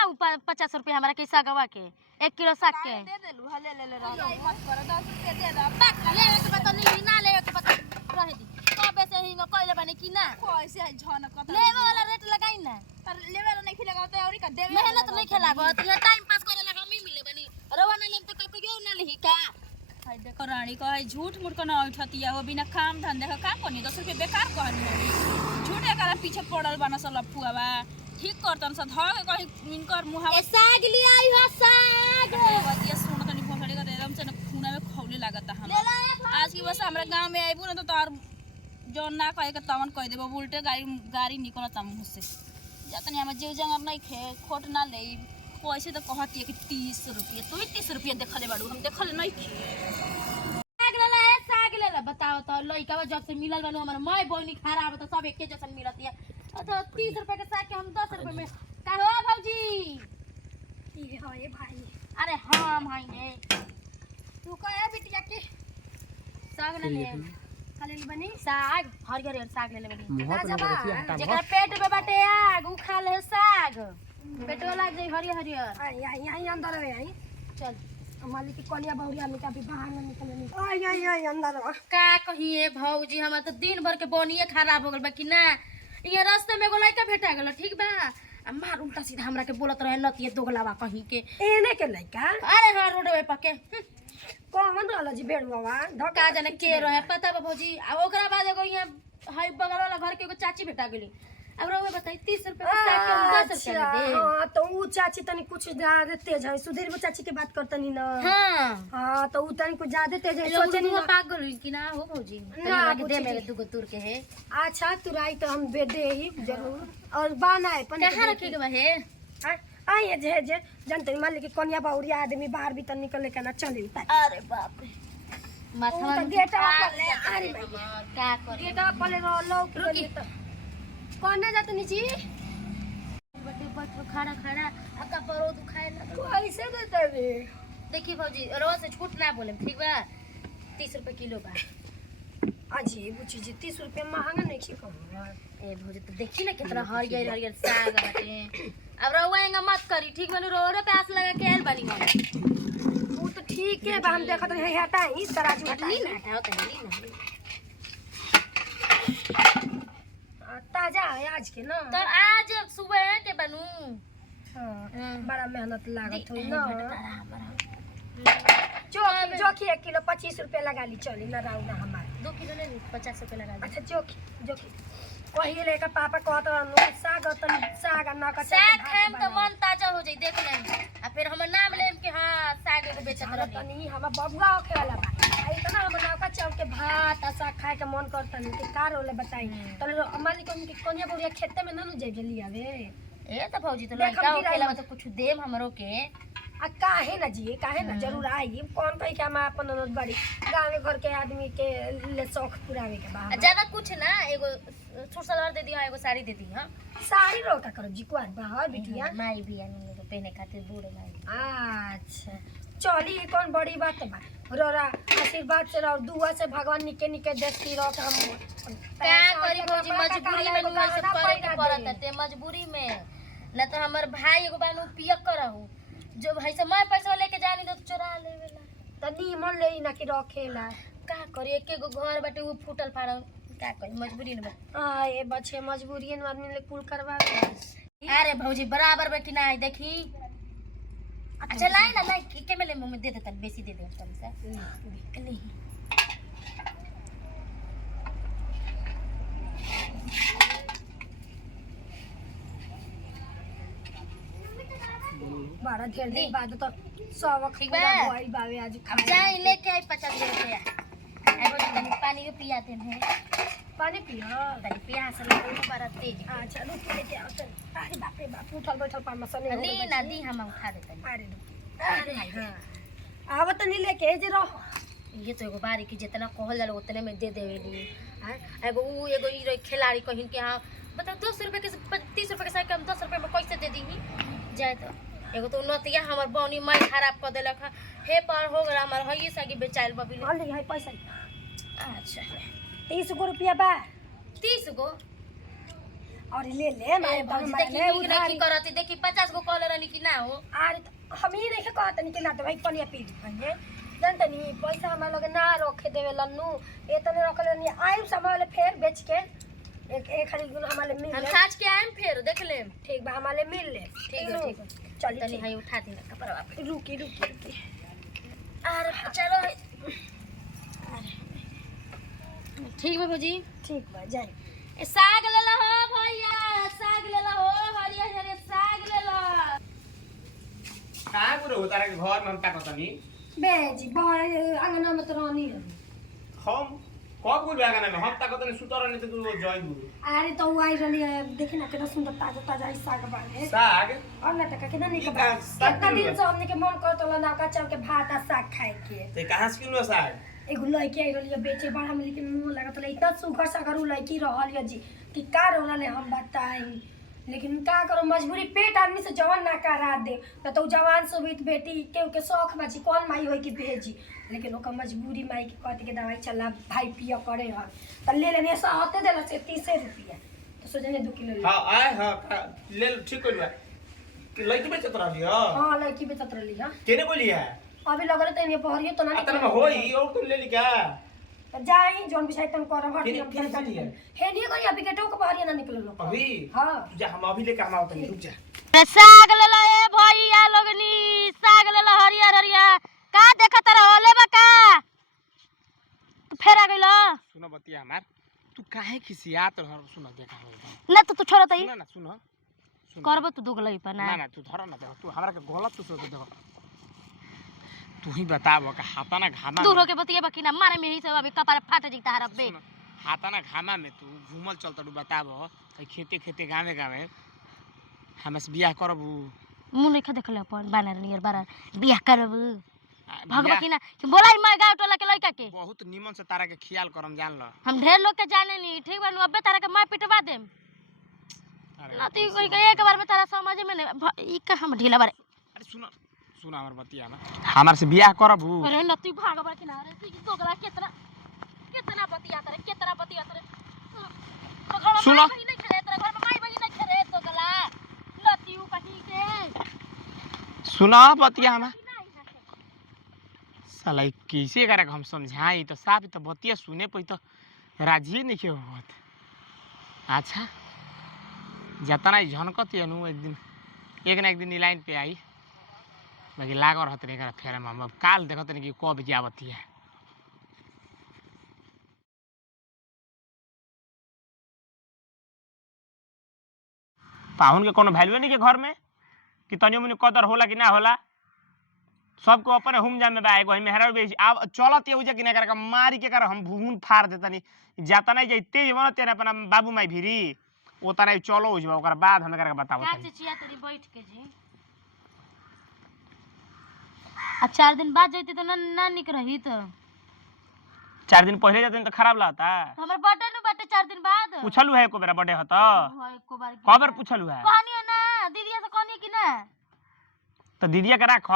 50 रुपए हमारा के सागवा के 1 किलो साग के दे देलू हले ले रह मत कर 10 रुपए दे दे बाक ले के बता नहीं ना ले के बता रहे दी कबे से ही कइले बने कि ना कैसे है झनक लेवे वाला रेट लगाई ना तर लेवे वाला नहीं खिलेगा तो औरी का देवे मेहनत नहीं खेला गो तो टाइम पास करे लगा हम ही मिले बनी रवाना लेम तो कहियो ना लेही का। हाय देखो रानी का है झूठ मूठ का ना उठतिया हो बिना काम धंधे का काम करनी 10 रुपए बेकार कहनी झूठे करा पीछे पड़ल बना सब लफुआ बा ठीक करतन स ध के कहीं इनकर मुहावा ए साग ले आई हो साग बतिया सुन तनी भोखड़ी का एकदम से खूना में खौले लागता हम आज की बस हमरा गांव में आइबू ना तो तार जो ना कहे के तवन कह देबो उल्टे गाड़ी निकलत मुंह से जतनी हम जीव जंगर नहीं खे खोट ना ले पैसे तो कहती है कि 30 रुपये तू 30 रुपये देखले बाड़ू हम देखले नहीं खे साग ले ला बताओ तो लइका जब से मिलल बानू हमर माय बहनी खराब तो सब एके जैसन मिलत है तो 30 रुपए के साग के हम 10 रुपए में का हो भौजी ये है भाई अरे हां भाई ने तू कहे बिटिया के साग ना ले खाली बनी साग हरियर साग ले ले बनी राजा जेकरा पेट में बाटे आग उ खा ले साग पेटो लाग जाई हरियर हरियर आई आई अंदर है आई चल मालिक की कोलिया बहुरिया में कभी बाहर न निकलनी आई आई आई अंदर का कहिए भौजी हमरा तो दिन भर के बनिए खराब हो गल बा कि ना ये रास्ते में एगो लड़का भेटा गेल ठीक बा आ मार उल्टा सीधा हमरा के बोलत रहे नतिए दोगलावा कहीं के एने के लइका अरे हां रोडवे पके कौन रहल जी बेड़वा का जाने के रहे पता बा भौजी आ ओकरा बाद एगो यहाँ हाई बगल वाला घर के एगो चाची भेटा गेली अब रहुए बताई 30 रुपए के साग के हम 10 रुपए में दे। हां तो ऊ चाची तनी कुछ ज्यादा तेज है सुधीर वो चाची के बात करतनी ना हां हां तो ऊ तनी कुछ ज्यादा तेज है सोचे सोचनी नहीं ना पागल हुई कि ना हो भौजी ना, तनी लगे दे बुच्ची मेरे जी। दुगो तुर के है अच्छा तुराई तो हम बे दे ही जरूर और बाना है पन कहां रखे के बा है आई जे जानते मालिक की कोनिया बाउरिया आदमी बाहर भी तो निकले के ना चली अरे बाप रे माथा तो गेटा पले अरे का करे गेटा पले रो रुकी। कौन जात नीची बटे बट खड़ा खड़ा अका परो दुखाए लगा कैसे देते रे देखी भौजी रोज से छूट ना बोले ठीक बा 30 रुपए किलो बा अजी बुची जी 30 रुपया महंगा नहीं छी कहूं ए भौजी तो देखी ना कितना हरियर हरियर साग बाटे अब रहुएंगा मत करी ठीक बनु रो प्यास लगा के आइल बानी हम वो तो ठीक है बा हम देखत रहे हटा ही तराजू हटा ली ना हटाओ तो ली ना ताजा है आज के ना तो आज सुबह के बनू हाँ, बड़ा मेहनत लागत हुई ना जो जोखी 1 किलो 25 रुपया लगा ली चली ना राउ ना हमार 2 किलो ले 50 रुपए लगा दे अच्छा जोखी कहिए लेका पापा कहत रहनु साग ना का साग खाएम तो मन ताजा हो जाई देख लेम आ फिर हमर नाम लेम के हां साग एगो बेचत रहनी तनी हम बबुआ होखे वाला बा आ इतना हम नौका चाव के भात आ साग खाए के मन करतनी के कार होले बताई तले मालिक उनके कोनिया बुढ़िया खेते में ना नु जाई जल्दी आवे ए तो भौजी तो लड़का होखेला तो कुछ देम हमरो के आ काहे ना जी काहे ना जरूर आई कौन कही के हम अपन ननद बड़ी गांव घर के आदमी के ले शौक पुरावे के बा ज्यादा कुछ ना एगो छोट सलवार दे दियो एगो साड़ी दे दियो साड़ी रोका करो जी कुआर बाहर बिटिया माई भी आने को पहने खातिर बूढ़े माई अच्छा चली कौन बड़ी बात बा रोरा आशीर्वाद से और दुआ से भगवान निके निके देखती रहो तो हम क्या करी भौजी मजबूरी में नु सब करे के पड़त है मजबूरी में ना तो हमर भाई एगो बानू पिया करहु जो भाई से मैं पैसा लेके जानी तो चोरा लेवेला तनी मन ले ना कि रखेला का करी एक एगो घर बाटे वो फूटल फाड़ल का करी मजबूरी में आ ये बच्चे मजबूरी में आदमी ले कुल करवावे अरे भौजी बराबर बा कि ना देखी अच्छा लाई ना लाई के में ले मुंह में दे देता बेसी दे दे तुम से नहीं बड़ा ढेर दिन बाद तो सब ठीक पूरा बा। भइल बावे आज अब जाई लेके आई 50 रुपया आई भौजी तनी पानी के पिया दे है पानी पियो तनी पिया से लगल बड़ा तेज अच्छा रुक लेके आओ चल अरे बाप रे बाप उठल बैठल पामा सने नी ना दी हम उठा देते अरे हां आव तनी लेके जे रहो ये तो एगो बारी की जितना कहल जाला उतने में दे देवेली एगो ऊ एगो ई रही खिलाड़ी कहिन के हां बताओ 200 रुपए के 30 रुपए के साइकिल हम 10 रुपए में कैसे दे दी जाए तो एगो तो नतिया हमर बौनी माई खराब कर देलक हे पर हो गला हमर हई सगी बेचाइल बबिल हां ले है पैसा अच्छा 30 गो रुपया बा 30 गो और ले ले अरे भौजी देखी उधार की करती देखी 50 गो कॉलर रहनी कि ना हो अरे हम ही नहीं कहत नहीं कि ना तो भाई पनिया पी दिखाइए जानते नहीं पैसा हमारे लगे ना रखे देवे लन्नू इतने रख लेनी आइम समय फेर बेच के एक खाली गुण हमारे मिल हम ले साज के आएम फिर देख लेम ठीक बा हमारे मिल ले ठीक है ठीक है चल तनी हई उठा दी ना कपड़ा पे रुकी रुकी रुकी अरे चलो ठीक बा भौजी ठीक बा जाए ए साग ले लो हो भैया साग ले लो हो हरियर हरियर साग ले लो का गुरु तारा के घर में हम का कहतनी बेजी भाई अंगना में तो रानी हम कब गुरु आगा में हम ता कहतनी सुतर नहीं तो तू जय गुरु अरे तो वो आई रही है देखी ना कितना सुंदर ताजा ताजा साग बाने साग और ना तक कितना निक ई बा का साग इतना दिन किलो से हमने के मन करत ला ना का चल के भात आ साग खाए के ते कहां से किलो साग एगो लड़की आई रही बेचे बड़ा हम लेकिन मुंह लगत रहा इतना सुगर सागर उ लड़की रहल है जी कि का रोला ले हम बताई लेकिन का करो मजबूरी पेट आदमी से जवान ना करा दे न तो जवान सुबित बेटी के शौक बाची कौन माई होई कि भेजी लेकिन ओकर मजबूरी माई के कहते के दवाई चला भाई पिया करे हन त ले लेने से आते देला से 30 रुपया तो सोचने 2 किलो ले हां आए हां ले लो ठीक कइलबा कि लइके बेचत रहली हो हां लड़की बेचत रही हां केने बोली है अभी लगल त ये पहरियो तो ना अतन में होई और तू ले ली क्या जाई जोन बिछाई तन करब हट फिर- हम फिर कर चली है। हे नहीं कोई अभी के टोक पहरियो ना निकल लो अभी हां जा हम अभी लेके हम आवत नहीं रुक जा साग ले लो ए भैया लोगनी साग ले लो हरियर हरियर का देखत रहो ले बा का तू फेर आ गइलो सुनो बतिया हमार तू काहे खिसियात रह सुनो देखा ना तो तू छोड़ तई सुनो ना सुनो करबो तू दुगलई पर ना ना तू धर ना देखो तू हमरा के गलत तू सोच देखो तू ही बताव का हाथाना घामा दूर होके बतिया बाकी ना मारे में ही सब अभी कपार फाट जिता हरब बे हाथाना घामा में तू घूमल चल तू बताव खेते खेते गावे गावे हमसे बियाह करबू मुंह नहीं देखले अपन बानर नियर बारा बियाह करब भगवा की ना कि बोलाई मैं गांव टोला के लड़का के बहुत निमन से तारा के ख्याल करम जान लो हम ढेर लोग के जाने नहीं ठीक बा अबे तारा के मैं पिटवा देम ना तो कोई के एक बार में तारा समझ में नहीं ई का हम ढीला बारे अरे सुनो सुनो हमर बतिया ना हमार से बियाह करबू अरे न तू भागवा किनारे तू दोगला कितना कितना बतिया करे तो घर में सुनो। माई बहिन नहीं खेले तेरे घर में माई बहिन नहीं खेले दोगला लतियू कहीं के सुनो बतिया हमार साला ई कैसे करे हम समझाई तो साफ तो बतिया सुने पई तो राजी नहीं के होत अच्छा जतना ही झनकत है नु एक ना एक दिन ई लाइन पे आई बाकी लागो रहत नहीं करा फेर हम अब काल देखत नहीं कि कब जावत है पाहुन के कोनो वैल्यू नहीं के घर में कि तनियो मनी कदर होला कि ना होला सबको अपने हुम जाम में बा एगो मेहरा बेच अब चलत ये उजे कि ना कर मारी के कर हम भून फाड़ देतनी जाता नहीं जाई तेज बनत तेरे अपना बाबू माई भिरी ओ तना चलो उजबा ओकर बाद हम कर बताओ क्या चिचिया तेरी बैठ के जी आ 4 दिन बाद जैती तो ना निक रही तो 4 दिन पहले जाते तो खराब लगता हमर बर्थडे नु बाटे 4 दिन बाद पूछलू है एको बेरा बर्थडे ह त हां एको बार कबर पूछलू है कहानी है ना दीदिया से कहनी कि ना तो दीदिया के राख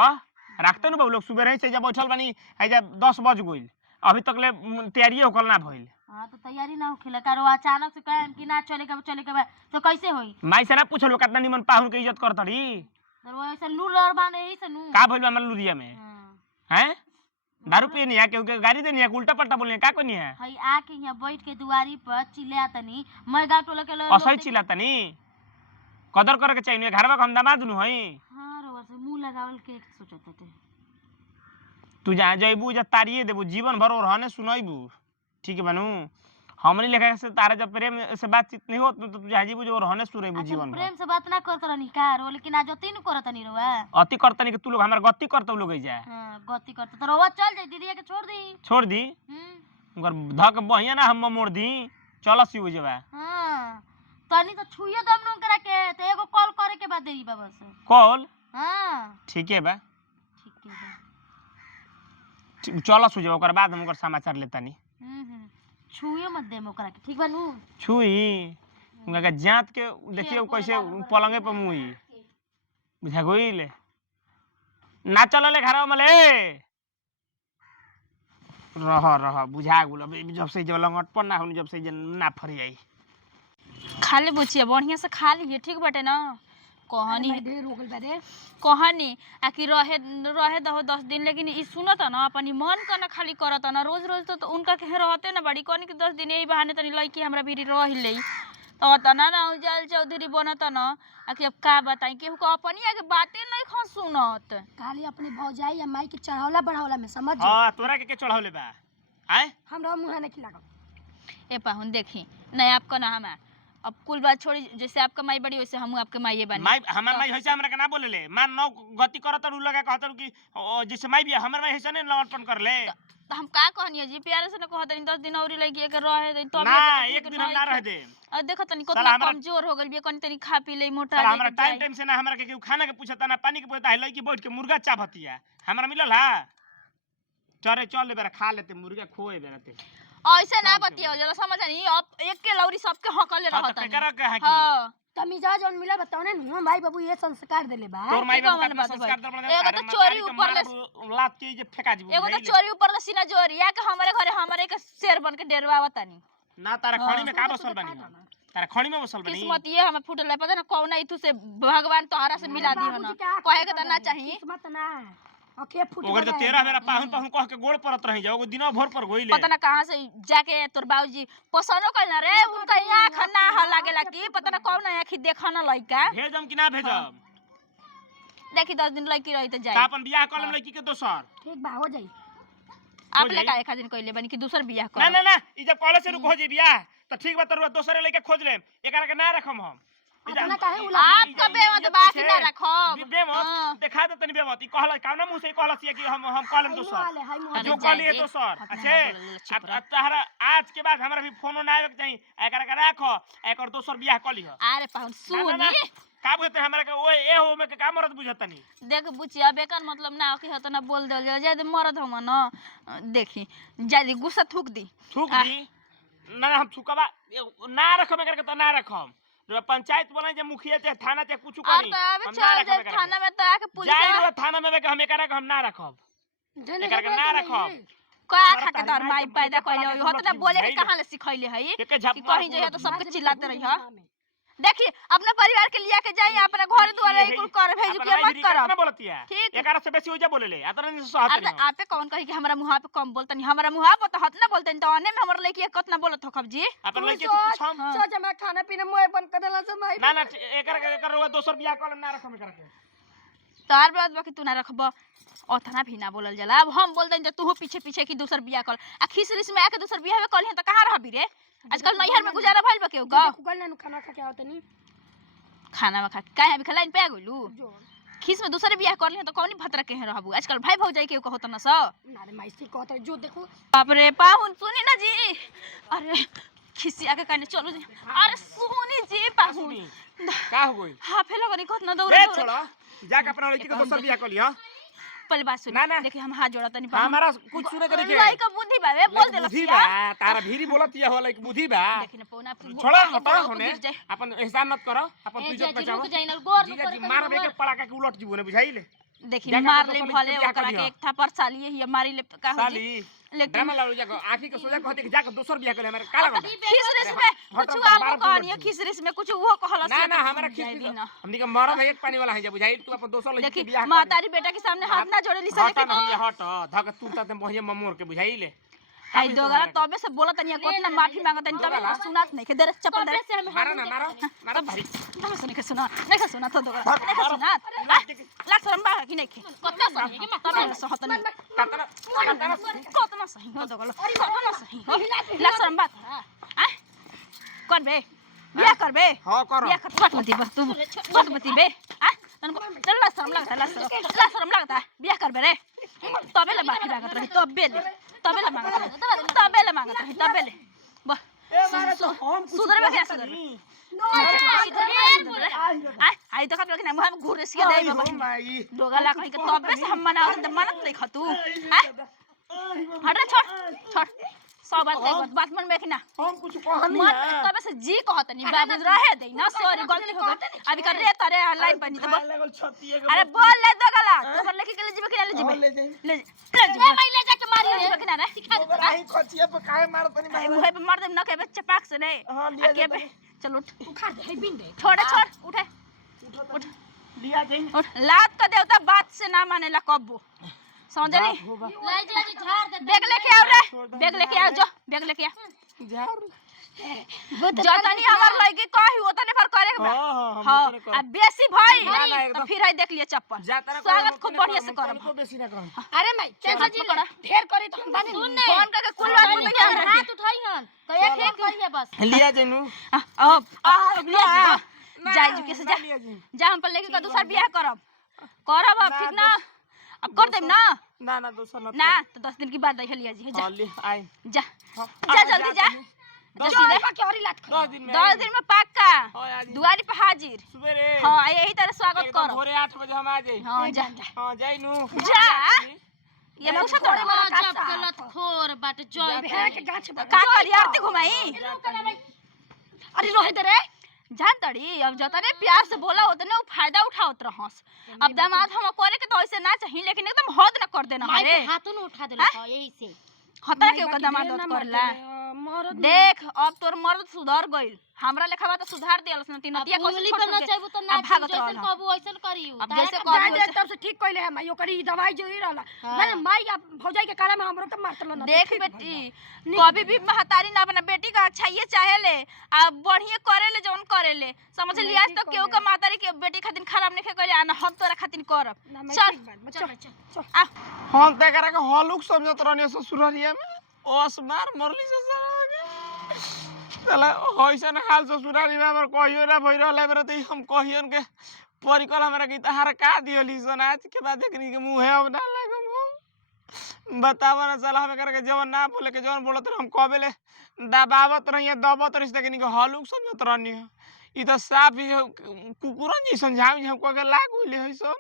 रखते न लोग सुबह से जब बैठल बनी जब 10 बज गइल अभी तक ले तैयारी होकल ना भइल। हाँ तो तैयारी ना होखेला करो अचानक से कहे कि ना चले के तो कैसे होई? माई से ना पूछलो कितना निमन पाहुन के इज्जत करतड़ी तो वो ऐसे लूर लड़ बाने यही से नू का भइल हमर लुधिया में हाँ। हैं दारू पिए नहीं है क्योंकि गाड़ी देनी है उल्टा पल्टा बोलने का कोनी है हई आके यहाँ बैठ के दुआरी पर चिल्ला तनी मैं गाँव टोला के असही चिल्लातनी कदर करे के चाहिए घरवा हम दामाद नु हई। हाँ रोवा से मुंह लगावल के सोचत थे तू जहाँ जइबू जा तारिए देबू जीवन भर रहने सुनइबू ठीक है बनू हमनी लेखा से तारा जब प्रेम से बातचीत नहीं होत तो तू जहाँ जइबू जो रहने सुनइबू जीवन भर प्रेम से बात ना करत रहनी का रो लेकिन आज अति न करत नहीं रोवा अति करतनी कि तू लोग हमार गति करत लोग जाए हाँ गति करत तो रोवा चल जाई दीदी के छोड़ दी छोड़ दी उनकर धक बहिया ना हम मोड़ दी चल सी हो जावा। हाँ तनी तो छुइयो दम न करा के तो एगो कॉल करे के बाद देरी बाबा से कॉल हाँ ठीक है बा ठीक है चल सु जावा ओकर बाद हम ओकर समाचार लेतानी छुइयो मत दे ओकरा के ठीक बा नु छुई उनका के जात के देखिए कैसे पलंगे पर मुई बुझा गइल ना चलले घरवा में ले रह बुझा गुल जब से जो लंगट पर ना हो जब से ना फरी आई खा ले बुचिया बढ़िया से खा लीजिए ठीक बाटे ना कहनी कहनी आकि रहे रहे दहो 10 दिन लेकिन ई सुनत ना अपनी मन का ना खाली करत ना रोज रोज तो उनका के रहते ना बड़ी कहनी कि 10 दिन यही बहाने तनी लइकी हमरा भीरी रह ले तो तना ना उजाल चौधरी बनत ना आकि अब का बताई केहू को अपनी आगे बातें नहीं खा सुनत खाली अपनी भौजाई या माई के चढ़ावला बढ़ावला में समझ हां तोरा के चढ़ावले बा आए हमरा मुंह नहीं खिलागा ए पाहुन देखी नहीं आपका ना हमार अब कुल बात छोड़ी जैसे आपका माई बड़ी वैसे हम आपके माई बनी माई हमार माई होइसे हमरा के ना बोले ले मान नौ गति करत उ लगा कहत कि जैसे माई भी हमर माई होइसे ने लवटपन कर ले तो हम का कहनी जी प्यारे से न कहत 10 दिन औरी लगी के रहे दे तो ना एक दिन हम ना रह दे और देखो तनी कितना कमजोर हो गइल बे कनी तनी खा पी ले मोटा साला हमरा टाइम से ना हमरा के खाना के पूछता ना पानी के पूछता है लड़की बैठ के मुर्गा चाभतिया हमरा मिलल हा चरे चल ले बेरा खा लेते मुर्गा खोए बेरा ते ऐसे ना बतिया जरा समझ नहीं अब एक के लौरी सबके हकले रहत है करा के हां तमीजा जौन मिला बताओ ने माई बाबू ये संस्कार देले बा तोर माई बाबू का संस्कार दर बना एगो तो चोरी ऊपर ले लात के जे फेंका जीबू एगो तो चोरी ऊपर ले सीना जोरी या के हमरे घरे हमरे के शेर बन के डेरवावा तनी ना तारा खणी में का बसल बनी तारा खणी में बसल बनी किस्मत ये हमें फुटल है पता ना कौन इथु से भगवान तोहरा से मिला दी हो ना कहे के त ना चाहिए किस्मत ना अखे फुट ओगर तो तेरा मेरा पाहुन पाहुन कह के गोड़ परत रही जाओ दिनो भर पर गइले पता ना कहां से जाके तोर बाबूजी पसंदो कइला रे उनका आंख ना ह लागेला कि पता ना कौन आंखी देखा ना लइका भेजम कि ना भेजम देखी 10 दिन लइकी रही त जाई अपन बियाह कलम लइकी के दोसर ठीक बा हो जाई आप ले का एक दिन कइले बनी कि दूसर बियाह कर ना ना ना ई जब कॉलेज से रुक हो जे बियाह त ठीक बा तोर दोसरे लइका खोज ले एकरा के ना रखम हम अपना काहे उला आप कबे मत बाकी ना रखो बेमत देखा दे तनी बेमत ई कहला कावना मुंह से कहला कि हम कॉलम दोसर जो कहली दोसर अच्छा तहरा आज के बाद हमरा भी फोनो ना आवे के चाहिए एकरा के राखो एकर दोसर बियाह कली ह अरे पाहुन सुनी का बुझते हमरा के ओए ए हो में के का मरद बुझतनी देख बुचिया बेकार मतलब ना कि हत ना बोल देल जा जे मरद हम ना देखी जादी गुस्सा थूक दी ना हम थूकबा ना रखम एकरा के त ना रखम पंचायत बोला जे मुखिया चाहे थाना चाहे कुछ करी हम ना रखब थाना में त आके पुलिस जाई थाना में के हम एकरा के हम ना रखब एकरा के ना रखब का खा के तोर माई पैदा कइले हो त ना बोले के कहां ले सिखैले है कि कहीं जे तो सबके चिल्लाते रही ह देखी अपने परिवार के लिया के जाई अपने घर द्वार कुल कर भेजू के मत करब ना बोलतिया ठीक एकरा से बेसी हो जा बोले ले अतरा नहीं सहत नहीं आपे कौन कही कि हमरा मुंह पे कम बोलतनी हमरा मुंह पे तो हत ना बोलतनी तो अने में हमर लइकी कितना बोलत हो खब जी अपन लइकी से पूछम सोच मैं खाना पीना मोए बंद कर देला से माई ना ना एकरा दोसर बियाह कलम ना रखम एकरा के तार बात बाकी तू ना रखब ओतना भी ना बोलल जाला अब हम बोलतनी त तू पीछे पीछे की दूसर बियाह कर आ खिसरिस में आके दूसर बियाह कल त कहां रहबी रे आजकल नैहर में गुजारा भइल बा केहू का कुकल ना खाना खा के आवतनी खाना खा काहे अभी खलाइन पे गइलू खिस में दूसरे बियाह कर लिया तो कौन भतरा के रहबू आजकल भाई भौजाई के कहत ना स ना रे माइसी कहत जो देखो बाप रे पाहुन सुनी ना जी अरे खिसिया के काने चलो जी अरे सुनी जी पाहुन का हो गई हां फेलो कनी कहत ना दौड़ छोड़ा जाके अपना लड़की के दोसर बियाह कर लिया पहले बात सुन ना देखिए हम हाथ जोड़ा तनी हमारा कुछ सुने के देखिए लई का बुद्धि बावे बोल देला बुद्धि बा तारा भीरी बोलत या होला एक बुद्धि बा देखिन पौना छोड़ा हटा होने अपन एहसान मत करो अपन तू इज्जत बचाओ रुक जाई ना गोर जी मार बे के पड़ा के उलट जीवो ने बुझाइले देखी जाके मार अपन ले दोसर भले लड़की के ओकरा बियाह के करिह। एक थापर सालिए ही मारी ले का हो साली जी लेकिन ड्रामा लालू जाके आखी के सोचा कहते कि जाके दोसर बियाह कर हमारे काला गंदा खिसरिस में हट, कुछ हट, आप बारह कहानी मिनट खिसरिस में कुछ वो कहलस ना ना हमारा खिस हमनी के मरद है एक पानी वाला है जा बुझाई तू अपन दोसर लड़की के देखी बियाह मातारी बेटा के सामने हाथ ना जोड़े ली से हट ना हम हट धक तू तते बहिए ममोर के बुझाई ले हाय दोगला तबे से बोलत तनिया कोतना माफी मांगत तनी तबे सुनात नहीं के दे चप्पल दे मारा ना मारा मारा भारी तबे सुने के सुना नहीं के सुना तो दोगला नहीं के सुना लाख शरम बा कि नहीं के कतना सही के तबे से हत नहीं कतना सही हो दोगला कतना सही हो लाख शरम बा आ कर बे बिया कर बे हां कर बिया कर फट मती बस तू फट मती बे आ तनको ला शरम लगता ला शरम लगता बिया कर बे रे तबे ले माफी मांगत रही तबे ले मांगत रही तबे ले बस सुधर में क्या सुधर आई तो खातिर कि ना हम घुरे सिया दे बाबा दोगला कहि के तबे से हम मानत नहीं खतू हट रे छोड़ सब बात मन में कि ना हम कुछ कहनी मन तबे से जी कहत नहीं बाबू रहे दे ना सॉरी गलती हो गई अभी कर रे तारे लाइन पर नहीं तो लगल छती अरे बोल ले दोगला तो लेके के ले जीबे कि ना ले जीबे ले भाई ले जाके मारियो ले कि ना रे सिखा दे राही खचिए पे काहे मारत नहीं मुहे पे मार दे ना के चपाक से नहीं हां लिया के पे चल उठ उखाड़ दे है बिन दे छोड़ उठे उठ लिया जाई उठ लात का देवता बात से ना मानेला कब्बो समझली लाई जा झाड़ दे बैग लेके आओ रे बैग लेके आओ जो बैग लेके आ झार जतनी हमर लड़की कही ओतने पर करे के बा हां हां अब बेसी भाई ना, ना, एकदम। तो फिर है देख लिए चप्पल स्वागत खूब बढ़िया से करब को बेसी ना करम अरे मैं कैसा जी ढेर करी तो हम बानी सुन ने फोन करके कुल बात बोल के हाथ उठाई हन तो एक करिए बस लिया जैनू अब जाई जुके से जा लिया जाई जा हम पर लेके का दूसरा बियाह करब अब ठीक ना अब कर देम ना ना ना दोसर ना तो 10 दिन की बाद देख लिया जी जा ले आई जा जा जल्दी जा सीधे 10 दिन में 10 दिन में पक्का हां आज दुआरी पे हाजिर सवेरे हां यही तरह स्वागत एकदम करो भोरे 8 बजे हम आ जाई हां जा हां जाइनू जा ये पूछा तो जब गलत खोर बाट जय भे के गाछ का करी आरती घुमाई अरे रोहे दे रे जान तड़ी अब जतने प्यार से बोला होतने वो फायदा उठावत रहस अब दामाद हम करे के तो ऐसे ना चाहिए लेकिन एकदम हद न कर देना माई हरे पे हाथों न उठा देला यही से हता के ओकर दामाद हद करला देख अब तोर मर्द सुधर गइल हमरा लेखा बा तो सुधार दियलस न तीनतिया को उंगली पे ना चाहबो तो ना भागत जैसे रहल कहबो वैसन करी अब जैसे कहबो तब से ठीक कइले है माई ओकरी दवाई जरूरी रहला मैंने माई अब भौजाई के काला में हमरो के मारतल ना देख बेटी कभी भी महतारी ना अपना बेटी का अच्छाइए चाहे ले आ बढ़िया करे ले जौन करे ले समझ लिया आज तक केहू का महतारी के बेटी खातिर खराब नहीं करे आ हम तोरा खातिर करब चल आ हम त करा के हलुक समझत रहनी ससुररिया में ओसमार मरली से साला होइसन हाल ससुरारी में हमर कहियो ना भइ रहल है त हम कहियन के परिकल हमरा के तहार का दियली सन आज के बाद देखनी के मुंह है अब ना लागम हम बतावा ना साला हमें करके जवन ना बोले के जवन बोलत हम कबेले दबावत रही दबत रही तकनी के हलुक समझत रहनी ई त साफ ही कुकुरन जी समझाऊ हम को के लागू ले है सब